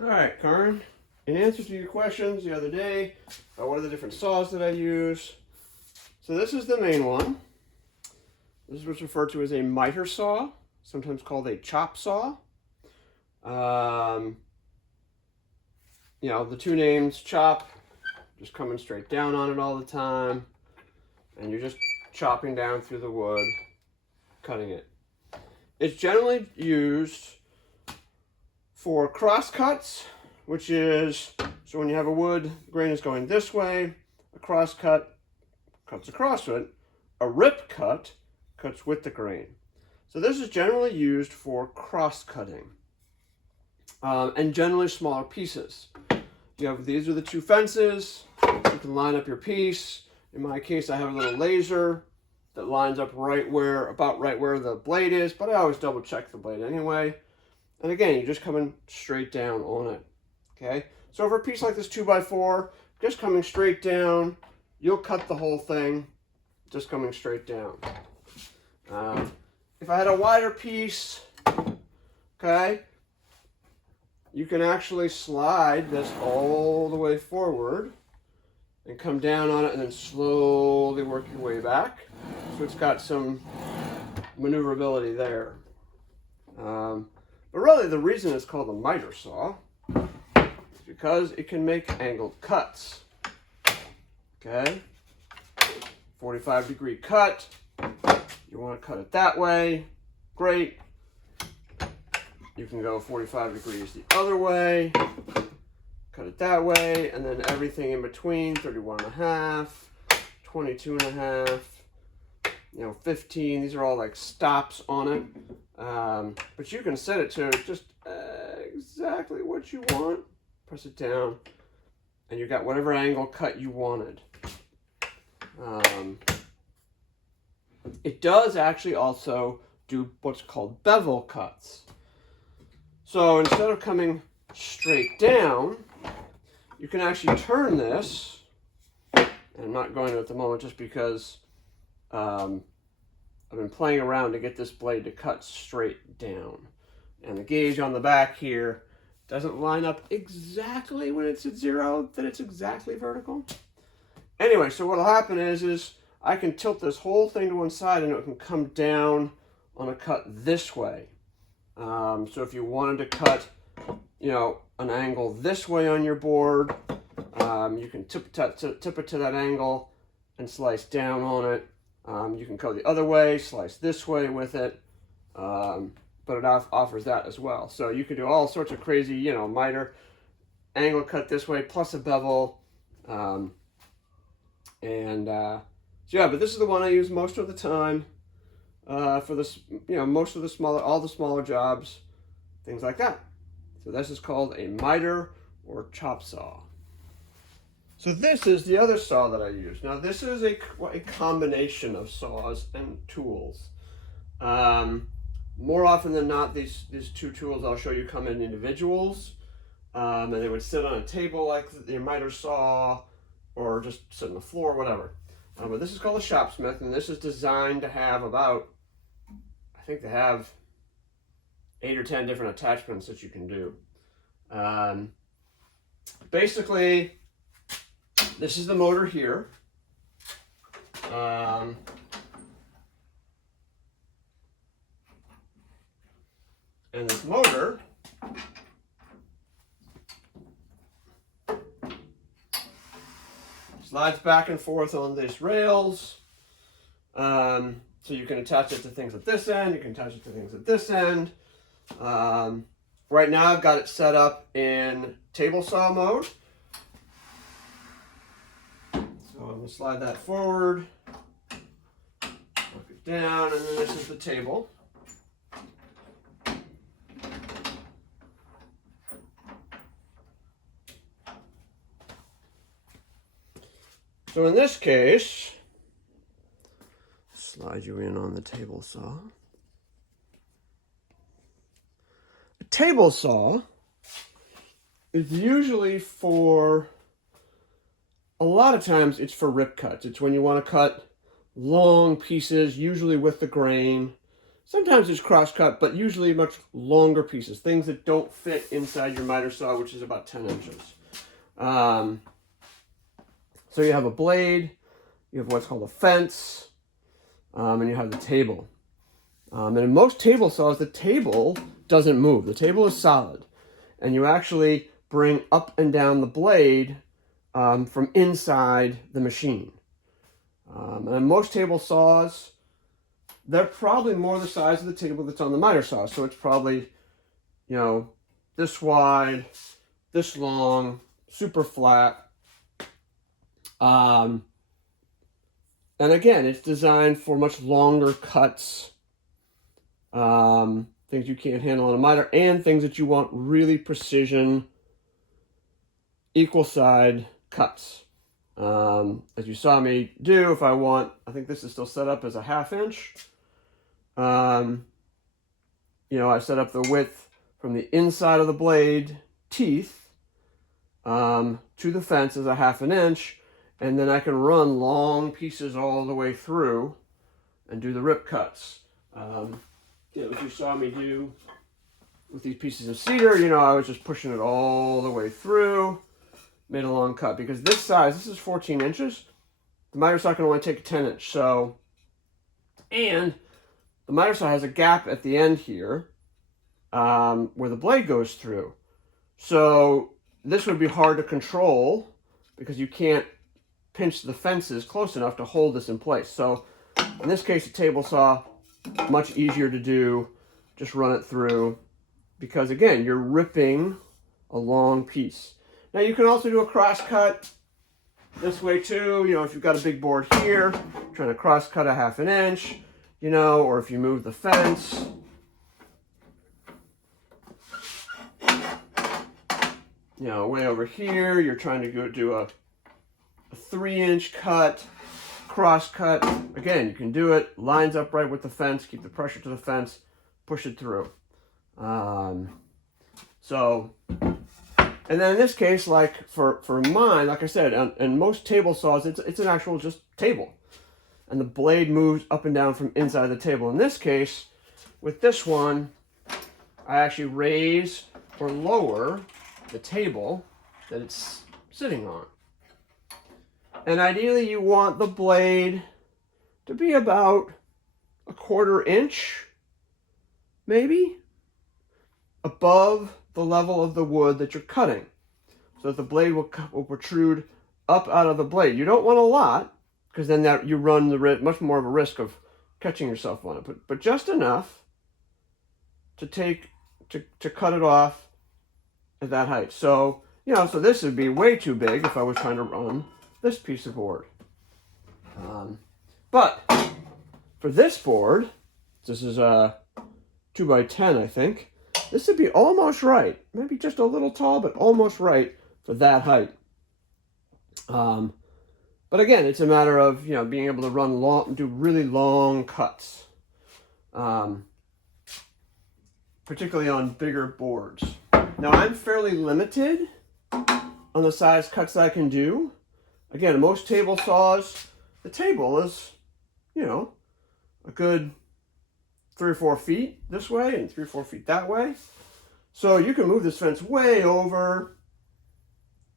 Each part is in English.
All right, Karin, in answer to your questions the other day about what are the different saws that I use, so this is the main one. This is what's referred to as a miter saw, sometimes called a chop saw. You know, the two names, chop, just coming straight down on it all the time, and you're just chopping down through the wood, cutting it. It's generally used for cross cuts, which is, so when you have a wood, grain is going this way, a cross cut cuts across it, a rip cut cuts with the grain. So this is generally used for cross cutting, and generally smaller pieces. You have, these are the two fences, you can line up your piece. In my case, I have a little laser that lines up about right where the blade is, but I always double check the blade anyway. And again, you're just coming straight down on it, okay? So for a piece like this 2x4, just coming straight down, you'll cut the whole thing just coming straight down. If I had a wider piece, okay, you can actually slide this all the way forward and come down on it and then slowly work your way back. So it's got some maneuverability there. But really the reason it's called a miter saw is because it can make angled cuts. Okay, 45-degree cut. You want to cut it that way, great. You can go 45 degrees the other way, cut it that way, and then everything in between, 31.5, 22.5, 15. These are all like stops on it. But you can set it to just exactly what you want. Press it down, and you got whatever angle cut you wanted. It does actually also do what's called bevel cuts. So instead of coming straight down, you can actually turn this, and I'm not going to at the moment just because I've been playing around to get this blade to cut straight down. And the gauge on the back here doesn't line up exactly when it's at 0, that it's exactly vertical. Anyway, so what'll happen is I can tilt this whole thing to one side and it can come down on a cut this way. So if you wanted to cut, an angle this way on your board, you can tip it to that angle and slice down on it. You can go the other way, slice this way with it, but it offers that as well. So you can do all sorts of crazy, miter, angle cut this way, plus a bevel. So yeah, but this is the one I use most of the time for this, most of all the smaller jobs, things like that. So this is called a miter or chop saw. So this is the other saw that I use. Now this is a combination of saws and tools. More often than not, these two tools I'll show you come in individuals, and they would sit on a table like the miter saw, or just sit on the floor, whatever. But this is called a shopsmith, and this is designed to have about, I think they have 8 or 10 different attachments that you can do. Basically, this is the motor here. And this motor slides back and forth on these rails. So you can attach it to things at this end, you can attach it to things at this end. Right now I've got it set up in table saw mode. So I'm going to slide that forward, lock it down, and then this is the table. So in this case, slide you in on the table saw. A table saw is usually for, a lot of times it's for rip cuts. It's when you want to cut long pieces, usually with the grain. Sometimes it's cross-cut, but usually much longer pieces, things that don't fit inside your miter saw, which is about 10 inches. So you have a blade, you have what's called a fence, and you have the table. And in most table saws, the table doesn't move. The table is solid. And you actually bring up and down the blade from inside the machine. And in most table saws, they're probably more the size of the table that's on the miter saw. So it's probably, you know, this wide, this long, super flat. And again, it's designed for much longer cuts, things you can't handle on a miter, and things that you want really precision, equal side cuts. As you saw me do, if I want, I think this is still set up as a 1/2 inch. You know, I set up the width from the inside of the blade teeth to the fence as a 1/2 inch. And then I can run long pieces all the way through and do the rip cuts. You know, as you saw me do with these pieces of cedar, you know, I was just pushing it all the way through, made a long cut. Because this size, this is 14 inches, the miter saw can only take a 10 inch. So, and the miter saw has a gap at the end here where the blade goes through. So this would be hard to control because you can't pinch the fences close enough to hold this in place. So in this case, a table saw, much easier to do, just run it through, because again, you're ripping a long piece. Now you can also do a cross cut this way too, you know, if you've got a big board here, trying to cross cut a 1/2 inch, you know, or if you move the fence. You know, way over here, you're trying to go do a 3-inch cut, cross cut. Again, you can do it, lines up right with the fence, keep the pressure to the fence, push it through. So, and then in this case, like for mine, like I said, and most table saws, it's an actual just table. And the blade moves up and down from inside the table. In this case, with this one, I actually raise or lower the table that it's sitting on. And ideally you want the blade to be about a 1/4 inch, maybe, above the level of the wood that you're cutting, so that the blade will protrude up out of the blade. You don't want a lot, because then that you run much more of a risk of catching yourself on it, but just enough to cut it off at that height. So, you know, so this would be way too big if I was trying to run this piece of board. But for this board, this is a 2x10, I think. This would be almost right. Maybe just a little tall, but almost right for that height. But again, it's a matter of, you know, being able to run long, do really long cuts, particularly on bigger boards. Now I'm fairly limited on the size cuts I can do. Again, most table saws, the table is, you know, a good 3 or 4 feet this way and 3 or 4 feet that way. So you can move this fence way over.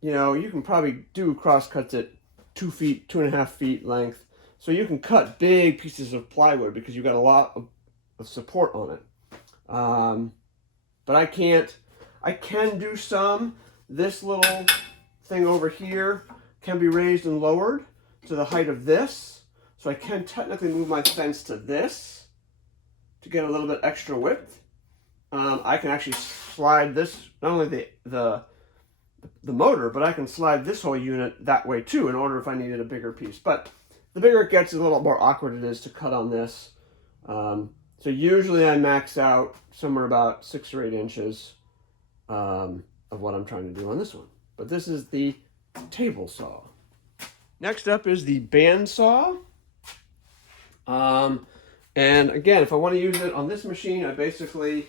You know, you can probably do cross cuts at 2 feet, 2.5 feet length. So you can cut big pieces of plywood because you've got a lot of support on it. But I can do some. This little thing over here can be raised and lowered to the height of this. So I can technically move my fence to this to get a little bit extra width. I can actually slide this, not only the motor, but I can slide this whole unit that way too in order if I needed a bigger piece. But the bigger it gets, the little more awkward it is to cut on this. So usually I max out somewhere about 6 or 8 inches of what I'm trying to do on this one. But this is the table saw. Next up is the band saw. And again, if I want to use it on this machine, I basically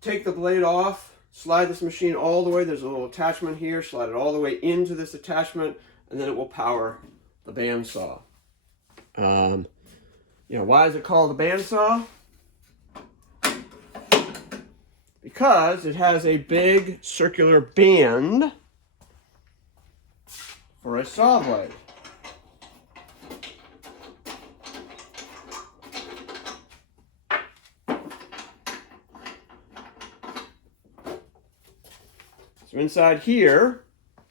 take the blade off, slide this machine all the way. There's a little attachment here, slide it all the way into this attachment, and then it will power the band saw. You why is it called a bandsaw? Because it has a big circular band for a saw blade. So inside here, I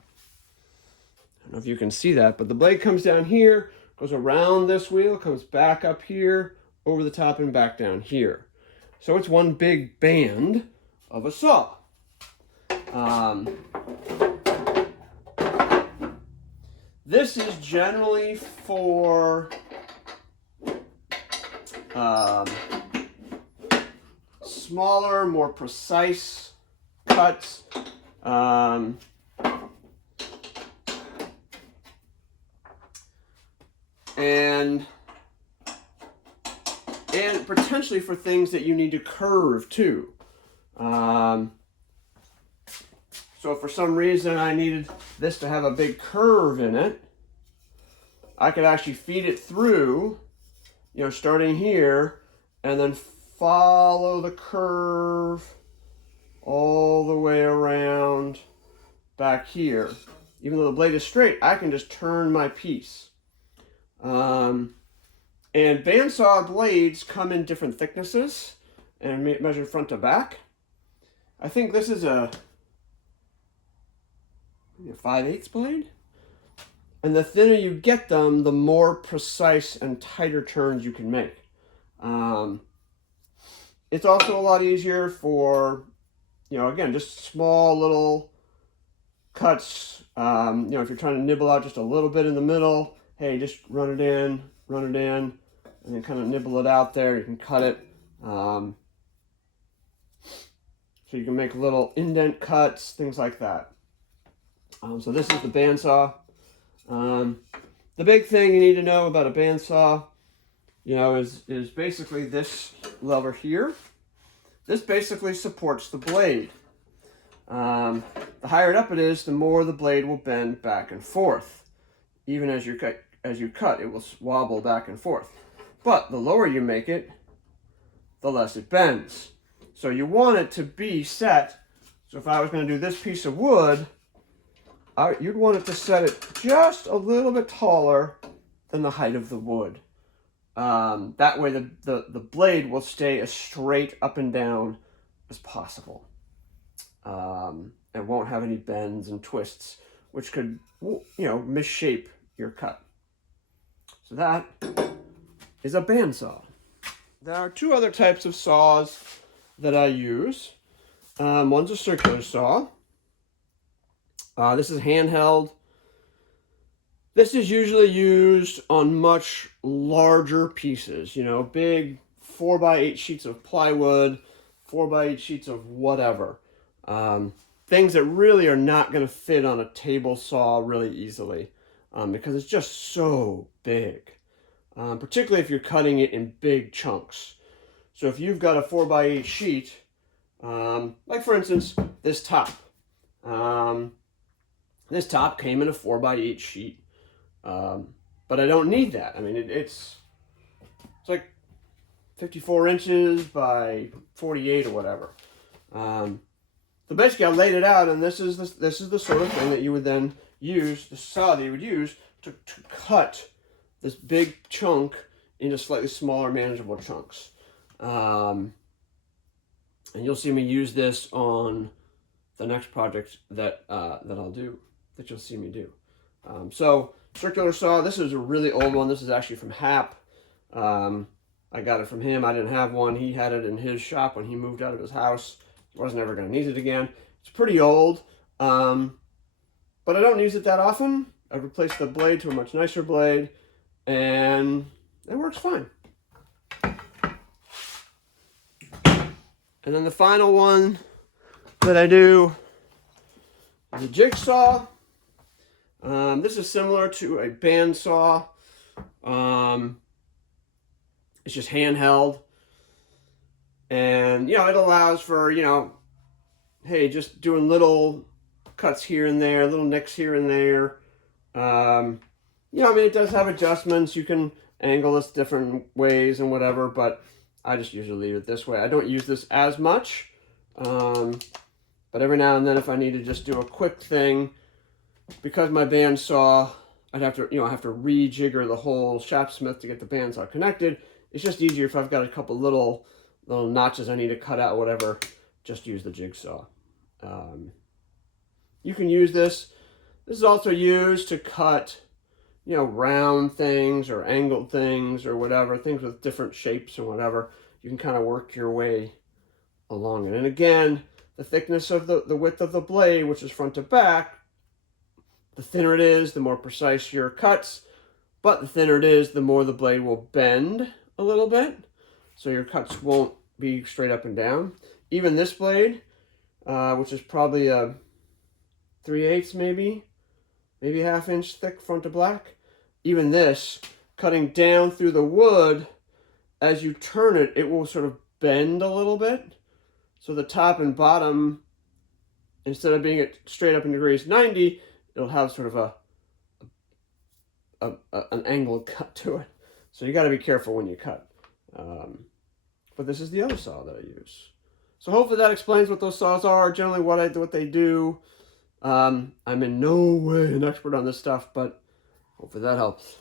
don't know if you can see that, but the blade comes down here, goes around this wheel, comes back up here, over the top and back down here. So it's one big band of a saw. This is generally for smaller, more precise cuts. And potentially for things that you need to curve too. So if for some reason I needed this to have a big curve in it, I could actually feed it through, starting here, and then follow the curve all the way around back here. Even though the blade is straight, I can just turn my piece. And bandsaw blades come in different thicknesses and measured front to back. I think this is a 5/8 blade. And the thinner you get them, the more precise and tighter turns you can make. It's also a lot easier for, again, just small little cuts. If you're trying to nibble out just a little bit in the middle, hey, just run it in, and then kind of nibble it out there. You can cut it. So you can make little indent cuts, things like that. So this is the bandsaw. The big thing you need to know about a bandsaw, is basically this lever here. This basically supports the blade. The higher up it is, the more the blade will bend back and forth. Even as you cut, it will wobble back and forth. But the lower you make it, the less it bends. So you want it to be set. So if I was going to do this piece of wood, you'd want it to set it just a little bit taller than the height of the wood. That way the blade will stay as straight up and down as possible. It won't have any bends and twists, which could, misshape your cut. So that is a bandsaw. There are two other types of saws that I use. One's a circular saw. This is handheld. This is usually used on much larger pieces, big 4x8 sheets of plywood, 4x8 sheets of whatever. Things that really are not going to fit on a table saw really easily because it's just so big, particularly if you're cutting it in big chunks. So if you've got a 4x8 sheet, like for instance, this top. This top came in a 4x8 sheet, but I don't need that. I mean, it's like 54 inches by 48 or whatever. So basically, I laid it out, and this is the sort of thing that you would then use, the saw that you would use to cut this big chunk into slightly smaller, manageable chunks. And you'll see me use this on the next project that I'll do, that you'll see me do. So circular saw, this is a really old one. This is actually from Hap. I got it from him. I didn't have one. He had it in his shop when he moved out of his house. He wasn't ever going to need it again. It's pretty old, but I don't use it that often. I've replaced the blade to a much nicer blade, and it works fine. And then the final one that I do is a jigsaw. This is similar to a bandsaw. It's just handheld. And, it allows for, hey, just doing little cuts here and there, little nicks here and there. It does have adjustments. You can angle this different ways and whatever, but I just usually leave it this way. I don't use this as much, but every now and then if I need to just do a quick thing, because my bandsaw, I'd have to, I have to rejigger the whole shaft smith to get the bandsaw connected. It's just easier if I've got a couple little notches I need to cut out, whatever, just use the jigsaw. You can use this. This is also used to cut, round things or angled things or whatever, things with different shapes and whatever. You can kind of work your way along it. And again, the thickness of the width of the blade, which is front to back, the thinner it is, the more precise your cuts, but the thinner it is, the more the blade will bend a little bit, so your cuts won't be straight up and down. Even this blade, which is probably a 3/8 maybe ½ inch thick front to back, even this, cutting down through the wood, as you turn it, it will sort of bend a little bit. So the top and bottom, instead of being at straight up in degrees 90, it'll have sort of an angled cut to it. So you got to be careful when you cut. But this is the other saw that I use. So hopefully that explains what those saws are, generally what they do. I'm in no way an expert on this stuff, but hopefully that helps.